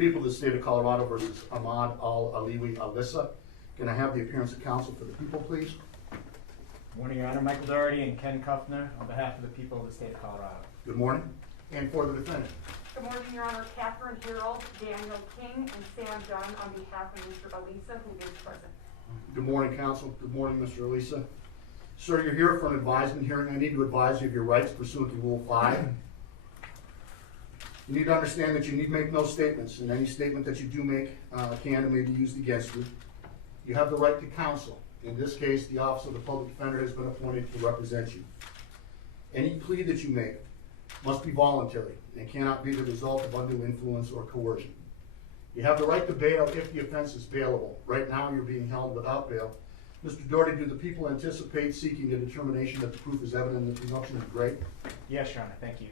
People of the state of Colorado versus Ahmad Al Aliwi Alissa. Can I have the appearance of counsel for the people, please? Morning, Your Honor. Michael Doherty and Ken Kuffner on behalf of the people of the state of Colorado. Good morning. And for the defendant. Good morning, Your Honor. Catherine Harold, Daniel King, and Sam Dunn on behalf of Mr. Alissa, who is present. Good morning, counsel. Good morning, Mr. Alissa. Sir, you're here for an advisement hearing. I need to advise you of your rights pursuant to Rule 5. You need to understand that you need make no statements, and any statement that you do make can and may be used against you. You have the right to counsel. In this case, the Office of the Public Defender has been appointed to represent you. Any plea that you make must be voluntary and cannot be the result of undue influence or coercion. You have the right to bail if the offense is bailable. Right now, you're being held without bail. Mr. Doherty, do the people anticipate seeking a determination that the proof is evident and the presumption is great? Yes, Your Honor. Thank you.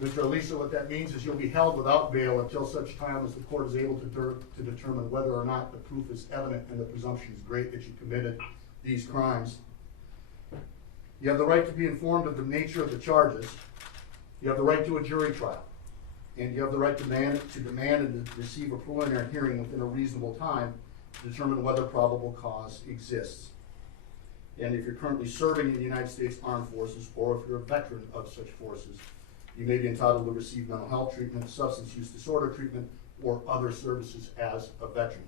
Mr. Alissa, what that means is you'll be held without bail until such time as the court is able to determine whether or not the proof is evident and the presumption is great that you committed these crimes. You have the right to be informed of the nature of the charges. You have the right to a jury trial. And you have the right to demand and to receive a preliminary hearing within a reasonable time to determine whether probable cause exists. And if you're currently serving in the United States Armed Forces, or if you're a veteran of such forces, you may be entitled to receive mental health treatment, substance use disorder treatment, or other services as a veteran.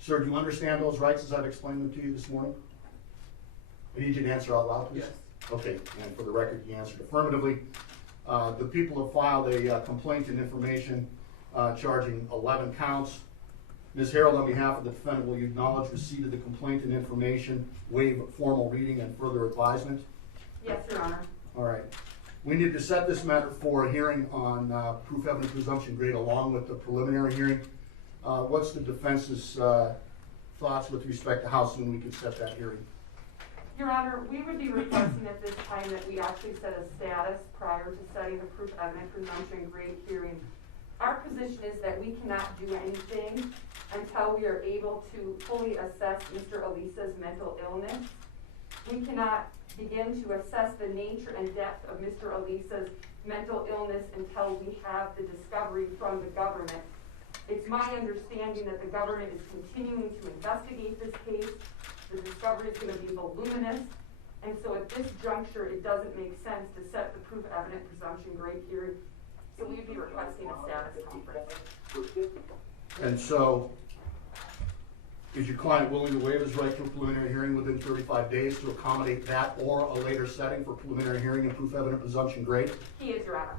Sir, do you understand those rights as I've explained them to you this morning? I need you to answer out loud, please. Yes. Okay, and for the record, you answered affirmatively. The people have filed a complaint and information charging 11 counts. Ms. Harold, on behalf of the defendant, will you acknowledge receipt of the complaint and information, waive formal reading and further advisement? Yes, Your Honor. All right. We need to set this matter for a hearing on proof evidence presumption grade along with the preliminary hearing. What's the defense's thoughts with respect to how soon we can set that hearing? Your Honor, we would be requesting at this time that we actually set a status prior to setting the proof evident presumption grade hearing. Our position is that we cannot do anything until we are able to fully assess Mr. Alissa's mental illness. We cannot begin to assess the nature and depth of Mr. Alissa's mental illness until we have the discovery from the government. It's my understanding that the government is continuing to investigate this case. The discovery is going to be voluminous, and so at this juncture, it doesn't make sense to set the proof evident presumption grade hearing. So we'd be requesting a status conference. And so, is your client willing to waive his right to a preliminary hearing within 35 days to accommodate that or a later setting for preliminary hearing and proof evident presumption grade? He is, Your Honor.